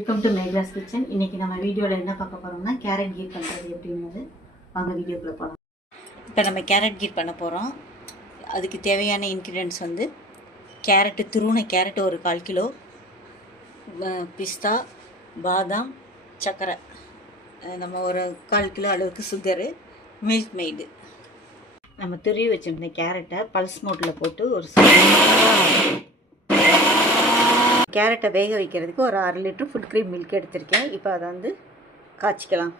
Welcome to மேக்லாஸ் kitchen. இன்றைக்கி நம்ம வீடியோவில் என்ன பார்க்க போகிறோம்னா கேரட் கீர் பண்ணுறது எப்படின்னு வாங்க வீடியோக்குள்ளே போகலாம். இப்போ நம்ம கேரட் கீர் பண்ண போகிறோம். அதுக்கு தேவையான இன்க்ரீடியன்ட்ஸ் வந்து கேரட்டு, துருவின கேரட்டு ஒரு 1/4 கிலோ, பிஸ்தா, பாதாம், சர்க்கரை, நம்ம ஒரு 1/4 கிலோ அளவுக்கு சுகரு, மில்க் மெய்டு. நம்ம துருவி வச்சுருந்த கேரட்டை பல்ஸ் மோட்டில் போட்டு ஒரு கேரட்டை வேக வைக்கிறதுக்கு ஒரு 1/2 லிட்டர் ஃபுட் க்ரீம் மில்க் எடுத்திருக்கேன். இப்போ அதை வந்து காய்ச்சிக்கலாம்.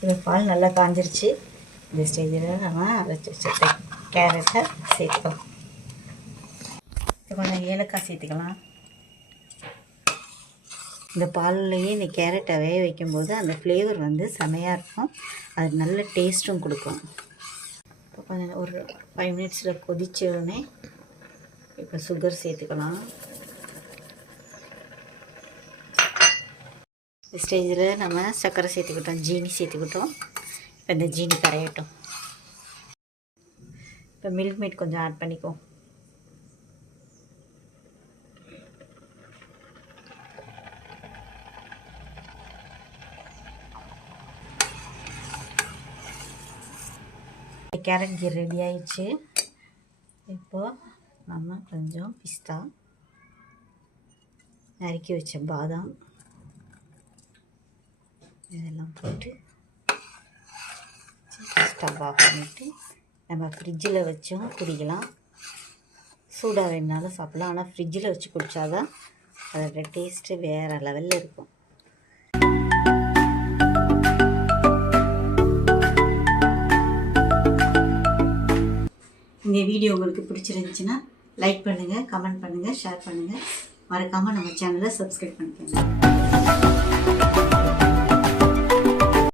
இப்போ பால் நல்லா காஞ்சிருச்சு. இந்த ஸ்டேஜில் நம்ம அரைச்சி வச்சுருக்க கேரட்டை சேர்த்துக்கலாம். கொஞ்சம் ஏலக்காய் சேர்த்துக்கலாம். இந்த பால்லையே இந்த கேரட்டை வேக வைக்கும்போது அந்த ஃப்ளேவர் வந்து செமையாக இருக்கும். அது நல்ல டேஸ்ட்டும் கொடுக்கும். இப்போ கொஞ்சம் ஒரு 5 மினிட்ஸில் கொதிச்சோடனே இப்போ சுகர் சேர்த்துக்கலாம். ஸ்டேஜில் நம்ம சர்க்கரை சேர்த்துக்கிட்டோம், ஜீனி சேர்த்துக்கிட்டோம். இப்போ இந்த ஜீனி கரையட்டும். இப்போ மில்க் மேட் கொஞ்சம் ஆட் பண்ணிக்குவோம். கேரட் கீர் ரெடி ஆயிடுச்சு. இப்போது நம்ம கொஞ்சம் பிஸ்தா, நறுக்கி வச்ச பாதாம் இதெல்லாம் போட்டு ஸ்டவ் ஆஃப் பண்ணிவிட்டு நம்ம ஃப்ரிட்ஜில் வச்சும் குடிக்கலாம். சூடாக வேணுனாலும் சாப்பிடலாம். ஆனால் ஃப்ரிட்ஜில் வச்சு குடித்தாதான் அதோட டேஸ்ட்டு வேறு லெவலில் இருக்கும். இந்த வீடியோ உங்களுக்கு பிடிச்சிருந்துச்சுன்னா லைக் பண்ணுங்கள், கமெண்ட் பண்ணுங்கள், ஷேர் பண்ணுங்கள். மறக்காமல் நம்ம சேனலை சப்ஸ்கிரைப் பண்ணிக்கோங்க.